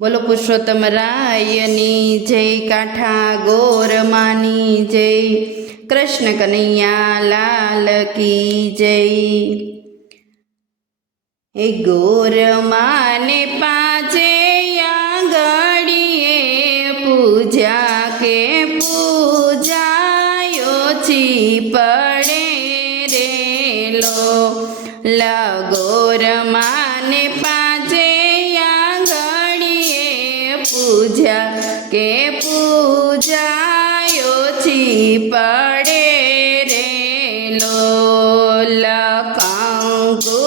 બોલો પુરુષોત્તમ રાયની જય, કાંઠા ગોરમાની જય, કૃષ્ણ કનૈયા લાલ કી જય। એ ગોરમાને પાછે આંગળીએ પૂજા કે પૂજાયો છી પડે રેલો લગોરમાને પાછે પૂજા કે પૂજાયો છી પડે રેલો કંકુ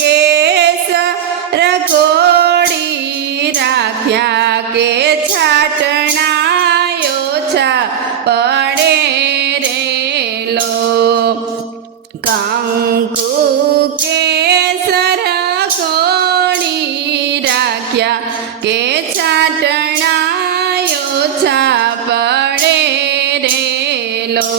કેસર કોડી રાખ્યા કે છાટણાયો છા પડે રેલો કંકુ કેસર કોડી રાખ્યા કે છાટણાયો છા પડે રેલો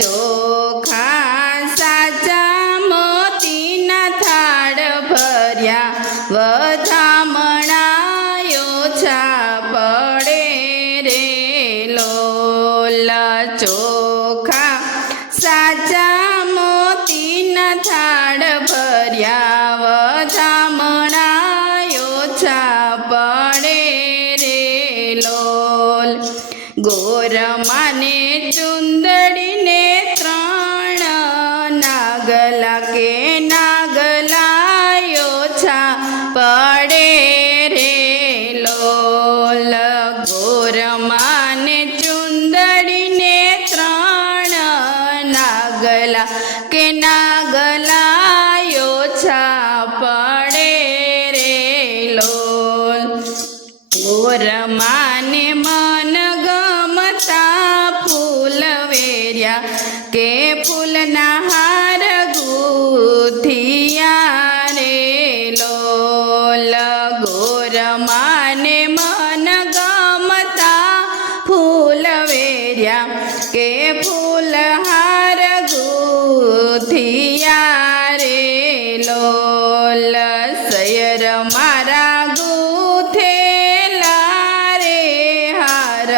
ચોખા સાચા મોતીના થાળ ભર્યા વધામણાયો છા પડે રેલો ચોખા સાચા મોતીના થાળ ભર્યા વધામણાયો છા પડે રેલો ગોરમાને ચુંદડીને ત્રણ નાગલા કે નાગલાયો છા પડે રેલો ગોરમાને ચુંદડીને ત્રણ નાગલા કે નાગલાયો છા પડે રેલો ગોરમાને મન ગમતા ફૂલ વેર્યા કે ફૂલના હાર ગુથિયા રેલો ગોરમાને મન ગમતા ફૂલ વેર્યા કે ફૂલ હાર ગુથિયા રેલો સૈયર મારા ગુથેલા રે હાર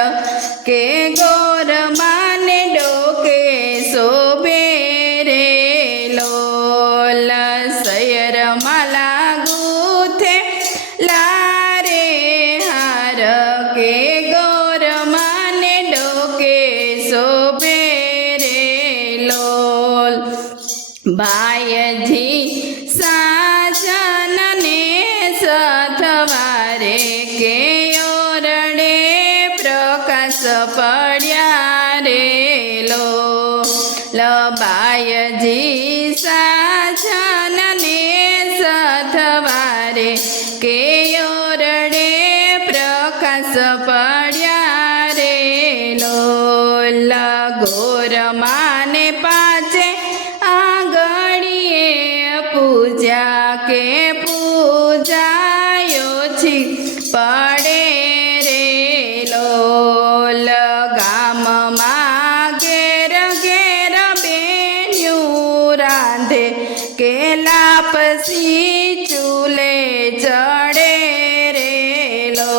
કે ગોરમાને ડોકે શોભે રેલો સૈયર માલા ગુથેલા રે હાર કે ગોરમાને ડોકે શોભે રેલો બાયજી સાજનને સથવારે કે ઓરડે પ્રકાશ પડ્યા રેલો બાયજી સાજનને સથવારે કે ઓરડે પ્રકાશ પડ્યા રેલો ગોરમાને પાછે આંગળીએ પૂજા કે પૂજાયો છી પડે રેલો ગામમાં ઘેર ઘેર બેન્યું રાંધે કે લાપસી ચૂલે ચડે રેલો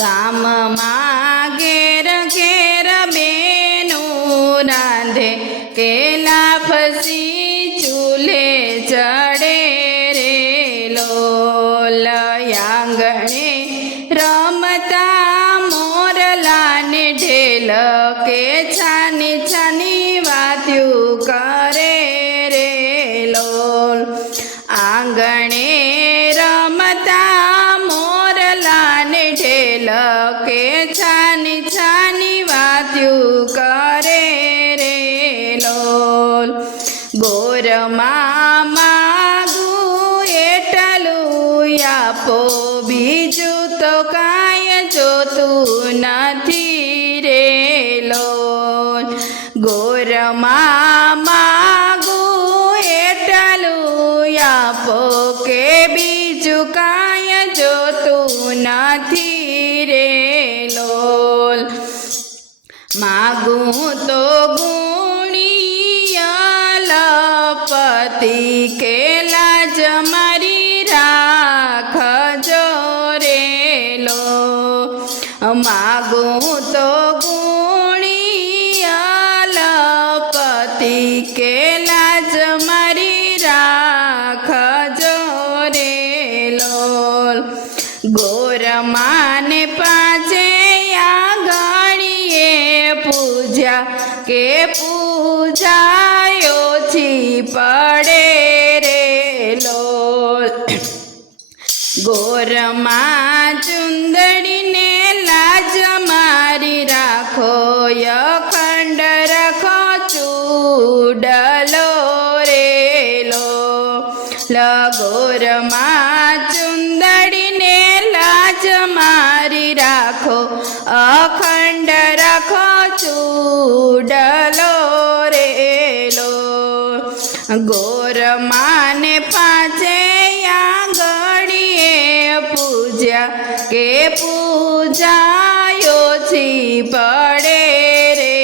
ગામમાં ઘેર ઘેર બેનું રાંધે કે લાપસી ચૂલે ચડે રેલો આંગણે રમતા મોરલાને ઢેલ કે છાની છાની વાત્યું કરે રેલો આંગણે રમતા મોરલાને ઢેલ કે છાની છાની વાત્યું કરે રેલો ગોરમા માગું એટલું આપો બીજું તો કાંઈ જોતું નથી રેલો ગોરમા માગું એટલું આપો કે બીજું કાંઈ જોતું નથી રેલો માગું તો ગુણિયલ પતિ કે લાજ મારી રાખ ગોરમાને પાંચે આંગણીએ પૂજ્યા કે પૂજાયો છી પડે રે લોલ ગોરમાં ચુંદડીને લાજ મારી રાખો અખંડ રાખો ચૂડલો રે લો ગોરમાં ચુંદડીને લાજ મારી રાખો અખંડ રાખો ચૂડલો રે લો ગોરમાને પાંચે આંગણીએ પૂજ્યા કે પૂજાયો છી પડે રે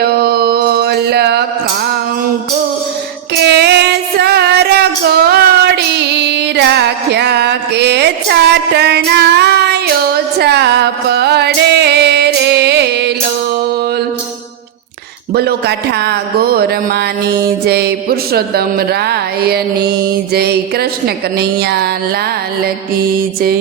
લોલ કંકુ કેસર ગોળી રાખ્યા કે છાટણાયો છા પડે રે લોલ બોલો કાઠા ગોરમાની જય પુરુષોત્તમ રાયની જય કૃષ્ણ કનૈયા લાલ કી જય